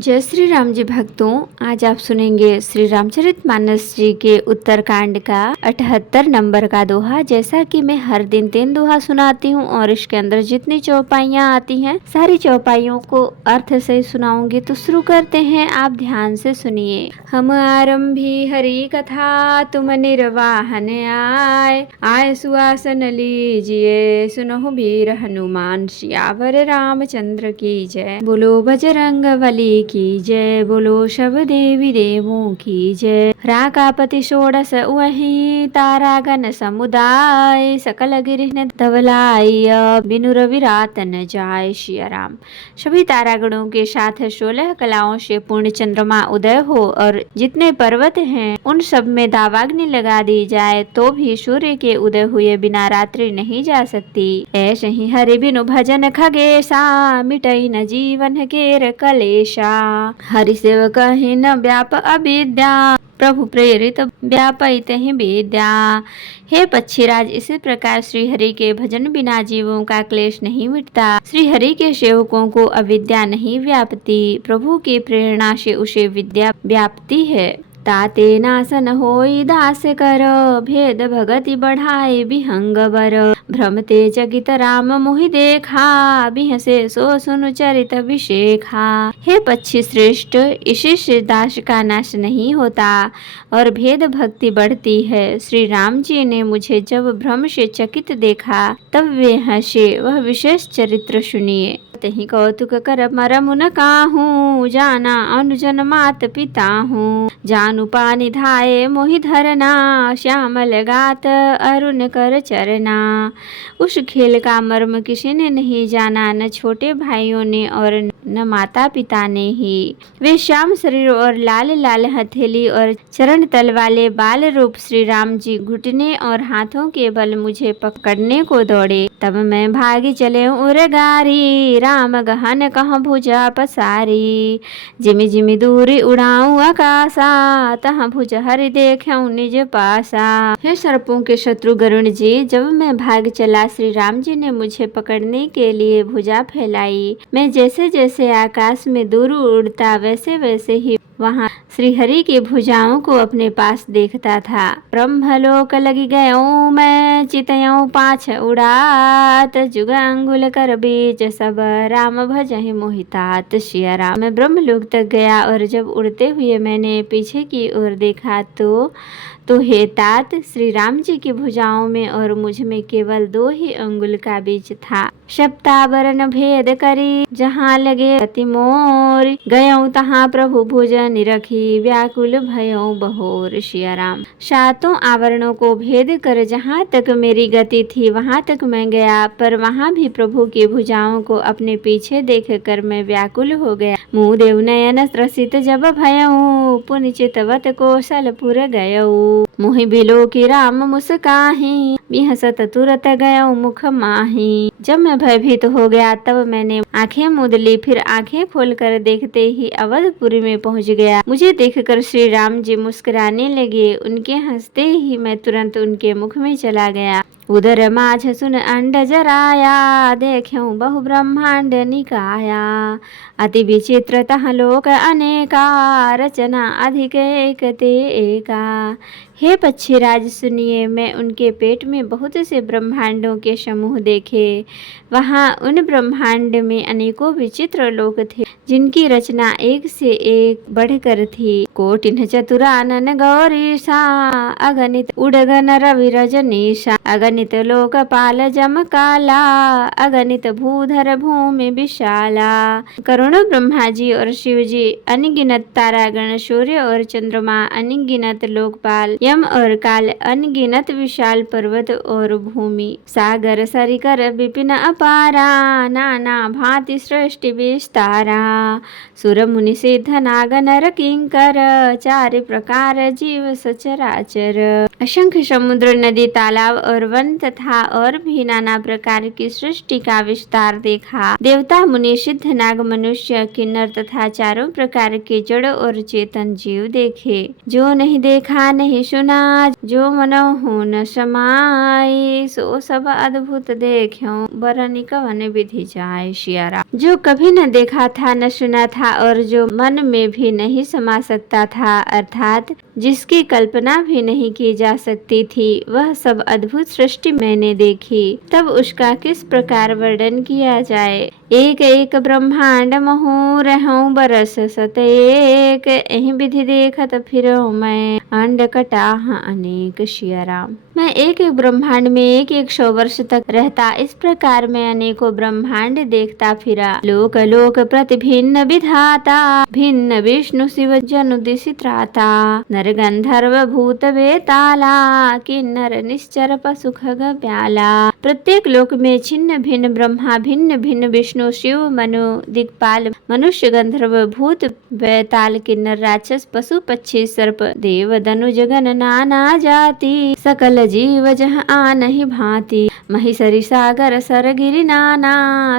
जय श्री राम जी भक्तों, आज आप सुनेंगे श्री रामचरितमानस जी के उत्तरकांड का 78 नंबर का दोहा। जैसा कि मैं हर दिन 3 दोहा सुनाती हूँ और इसके अंदर जितनी चौपाइयाँ आती हैं सारी चौपाइयों को अर्थ से सुनाऊंगी। तो शुरू करते हैं, आप ध्यान से सुनिए। हम आरंभी हरि कथा, तुम निर्वाहन आय सुआसन लीजिए, सुनहु वीर हनुमान सियावर रामचंद्र की जय। बोलो बजरंग बली की जय, बोलो शब देवी देवों की जय। राकापति षोडश वही, तारागण समुदाय, सकल गिरिह धवलाई, बिनु रवि रात न जाय। सिया राम। सभी तारागणों के साथ 16 कलाओं से पूर्ण चंद्रमा उदय हो और जितने पर्वत हैं उन सब में दावाग्नि लगा दी जाए तो भी सूर्य के उदय हुए बिना रात्रि नहीं जा सकती। ऐसे ही हरि बिनु भजन खगेशा, मिटई न जीवन केर कलेशा। हरि सेवक ही न व्याप अविद्या, प्रभु प्रेरित व्यापित ही विद्या। हे पक्षीराज, इसी प्रकार श्री हरि के भजन बिना जीवों का क्लेश नहीं मिटता। श्री हरि के सेवकों को अविद्या नहीं व्यापती, प्रभु की प्रेरणा से उसे विद्या व्यापती है। ताते नासन होई दास कर, भेद भगति बढ़ाए विहंग बर। भ्रमते चकित राम मोहि देखा, बिहसे सो सुनु चरित विशेखा। हे पक्षी श्रेष्ठ, इसी से दास का नाश नहीं होता और भेद भक्ति बढ़ती है। श्री राम जी ने मुझे जब भ्रम से चकित देखा तब वे हंसे, वह विशेष चरित्र सुनिए। तही कौतुक कर मरमु न काहू, जाना अनुजन मात पिता हूँ। जानू पानी धाये मोहि धरना, श्यामल गात अरुण कर चरना। उस खेल का मर्म किसी ने नहीं जाना, न छोटे भाइयों ने और न माता पिता ने ही। वे श्याम शरीर और लाल लाल हथेली और चरण तल वाले बाल रूप श्री राम जी घुटने और हाथों के बल मुझे पकड़ने को दौड़े। तब मैं भागी चले उरगारी, राम गहन कह भुजा पसारी। जिमि जिमि दूरी उड़ाऊं आकाशा, तह भुज हरि देखऊं निज पासा। हे सर्पों के शत्रु गरुण जी, जब मैं भाग चला श्री राम जी ने मुझे पकड़ने के लिए भुजा फैलाई। मैं जैसे जैसे आकाश में दूर उड़ता वैसे वैसे ही वहाँ श्री हरि की भुजाओं को अपने पास देखता था। ब्रह्मलोक लगी गयों मैं, चितयों पाछ उड़ात। जुग अंगुल कर बीच सब, राम भजहि मोहितात। सिया राम। मैं ब्रह्मलोक तक गया और जब उड़ते हुए मैंने पीछे की ओर देखा तो हे तात, श्री राम जी की भुजाओं में और मुझ में केवल 2 ही अंगुल का बीच था। सप्तावरण भेद करी, जहाँ लगे अति मोर। गयों तहाँ प्रभु भुज निरखी, व्याकुल भयों बहोर। सिया राम। 7 आवरणों को भेद कर जहाँ तक मेरी गति थी वहाँ तक मैं गया, पर वहाँ भी प्रभु की भुजाओं को अपने पीछे देख कर मैं व्याकुल हो गया। मुँह देव नयन त्रसित जब भयऊ, पुनि चितवत कौशलपुर गयऊ। मोहि बिलो की राम मुस्काही, बिहसत तुरत गयऊ मुख माही। जब मैं भयभीत हो गया तब मैंने आंखें मूंद ली, फिर आंखें खोलकर देखते ही अवधपुरी में पहुंच गया। मुझे देखकर श्री राम जी मुस्कुराने लगे। उनके हंसते ही मैं तुरंत उनके मुख में चला गया। उदर माझ सुन अंड जराया, देख्यूं बहु ब्रह्मांड निकाया। अति विचित्र तह लोक अनेका, रचना अधिक एक ते एका। हे पक्षीराज सुनिए, मैं उनके पेट में बहुत से ब्रह्मांडों के समूह देखे। वहाँ उन ब्रह्मांड में अनेकों विचित्र लोक थे जिनकी रचना एक से एक बढ़कर थी। कोटिन चतुरानन गौरीशा, अगणित उड़गन रवि रजनीशा। अगणित लोकपाल जम काला, अगणित भूधर भूमि विशाला। करोड़ों ब्रह्मा जी और शिव जी, अनगिनत तारागण, सूर्य और चंद्रमा, अनगिनत लोकपाल, यम और काल, अनगिनत विशाल पर्वत और भूमि, सागर सरिकर विपिन अपारा। नाना भांति सृष्टि विस्तारा, सुर मुनि सिद्ध नाग नर किंकर, 4 प्रकार जीव सचराचर। असंख्य समुद्र, नदी, तालाब और वन वन तथा और भी नाना प्रकार की सृष्टि का विस्तार देखा। देवता, मुनि, सिद्ध, नाग, मनुष्य, किन्नर तथा चारों प्रकार के जड़ और चेतन जीव देखे। जो नहीं देखा नहीं सुना, जो मनो हो न समाई, सो सब अद्भुत देख्यो, बरनि कवन विधि जाय। सियारा। जो कभी न देखा था न सुना था और जो मन में भी नहीं समा सकता था, अर्थात जिसकी कल्पना भी नहीं की जा सकती थी, वह सब अद्भुत सृष्टि मैंने देखी। तब उसका किस प्रकार वर्णन किया जाए। एक एक ब्रह्मांड महु रहूं बरस सतेक, एहि विधि देखत फिरऊं मैं, अंड कटाह अनेक। सियाराम। मैं एक एक ब्रह्मांड में एक एक 100 वर्ष तक रहता, इस प्रकार मैं अनेकों ब्रह्मांड देखता फिरा। लोक लोक प्रति भिन्न विधाता, भिन्न विष्णु शिव जनु दिशि त्राता, नर गंधर्व भूत बेताला, किन्नर निश्चर पशु खग प्याला। प्रत्येक लोक में छिन्न भिन्न ब्रह्मा, भिन्न भिन्न विष्णु, शिव, मनु, दिक्पाल, मनुष्य, गंधर्व, भूत, बेताल, किन्नर, राक्षस, पशु, पक्षी, सर्प, देव, दनुज, गण नाना जाति, सकल जीव जह आनहि भांति, महिषरी सागर सर गिरि नाना,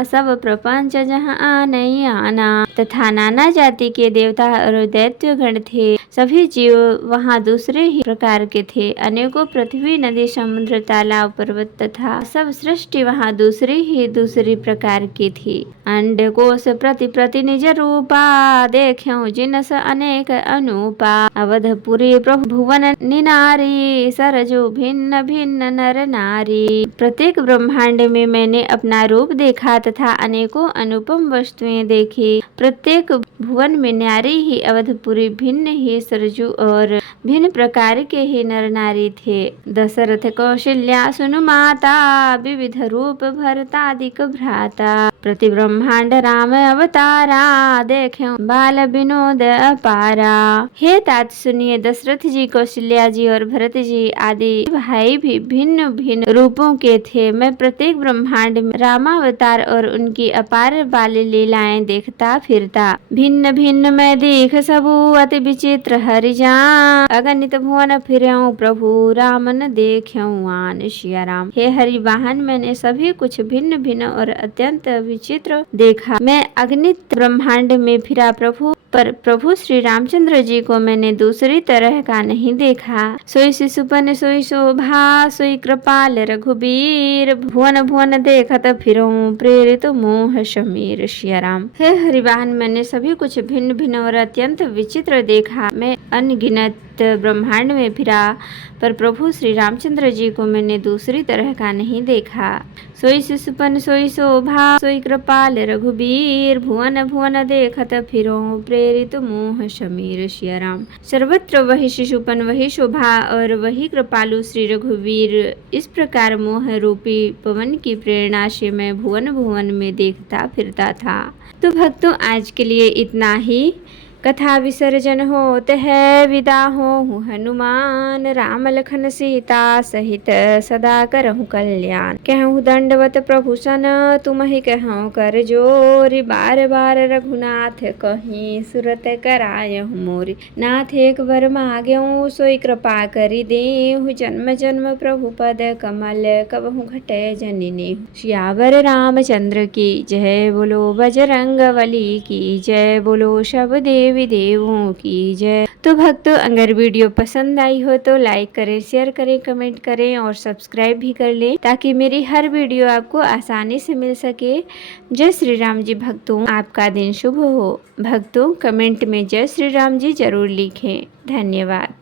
सब प्रपंच जह आनहि आना। तथा नाना जाति के देवता और दैत्य गण थे। सभी जीव वहाँ दूसरे ही प्रकार के थे। अनेकों पृथ्वी, नदी, समुद्र, तालाब, पर्वत तथा सब सृष्टि वहाँ दूसरी प्रकार की थी। अंड कोश प्रति प्रति निज रूपा, देख्यो जिनस अनेक अनूपा, अवधपुरी प्रभु भुवन निनारी, सरजो भिन्न भिन्न नर नारी। प्रत्येक ब्रह्मांड में मैंने अपना रूप देखा तथा अनेकों अनुपम वस्तुएं देखी। प्रत्येक भुवन में नारी ही अवधपुरी, भिन्न ही सरजू और भिन्न प्रकार के ही नर नारी थे। दशरथ कौशल्या सुनु माता, विविध रूप भरतादिक भ्राता, प्रति ब्रह्मांड राम अवतारा, देख्यो बाल विनोद अपारा। हे तात सुनिए, दशरथ जी, कौशल्या जी और भरत जी आदि भाई भी भिन्न भिन्न रूपों के थे। मैं प्रत्येक ब्रह्मांड में रामावतार और उनकी अपार बाल लीलाएं देखता फिरता। भिन्न भिन्न मैं देख सबू, अति विचित्र हरिजान, अगणित भुवन फिरऊं प्रभु, राम न देख्यूं आन। सियाराम। हे हरि वाहन, मैंने सभी कुछ भिन्न भिन्न और अत्यंत विचित्र देखा। मैं अगणित ब्रह्मांड में फिरा प्रभु, पर प्रभु श्री रामचंद्र जी को मैंने दूसरी तरह का नहीं देखा। सोई शिशुपन सोई शोभा, सोई कृपाल रघुबीर, भुवन भुवन देखत फिरूं, प्रेरित मोह समीर। सियाराम। हे हरिवाहन, मैंने सभी कुछ भिन्न भिन्न और अत्यंत विचित्र देखा। मैं अनगिनत ब्रह्मांड में फिरा, पर प्रभु श्री रामचंद्र जी को मैंने दूसरी तरह का नहीं देखा। सोई शिशुपन सोई शोभा, सोई कृपाल रघुबीर, भुवन भुवन देखत फिरूं, प्रेरित मोह समीर। सियाराम। सर्वत्र वही शिशुपन, वही शोभा और वही कृपालु श्री रघुवीर, इस प्रकार मोह रूपी पवन की प्रेरणा से मैं भुवन भुवन में देखता फिरता था। तो भक्तों, आज के लिए इतना ही। कथा विसर्जन होते है, विदा हो हनुमान, राम लखन सीता सहित सदा करहु कल्याण। कहूँ दंडवत प्रभु सन, तुम ही कहूँ कर जोरी, बार बार रघुनाथ कहीं सुरत करायहु मोरी। नाथ एक वर माग्यऊ, सोई कृपा करि देहु, जन्म जन्म प्रभु पद कमल, कबहु घटे जननी। सियावर रामचंद्र की जय, बोलो बजरंगबली की जय, बोलो सब देवी देवों की जय। तो भक्तों, अगर वीडियो पसंद आई हो तो लाइक करें, शेयर करें, कमेंट करें और सब्सक्राइब भी कर लें, ताकि मेरी हर वीडियो आपको आसानी से मिल सके। जय श्री राम जी। भक्तों, आपका दिन शुभ हो। भक्तों, कमेंट में जय श्री राम जी जरूर लिखें। धन्यवाद।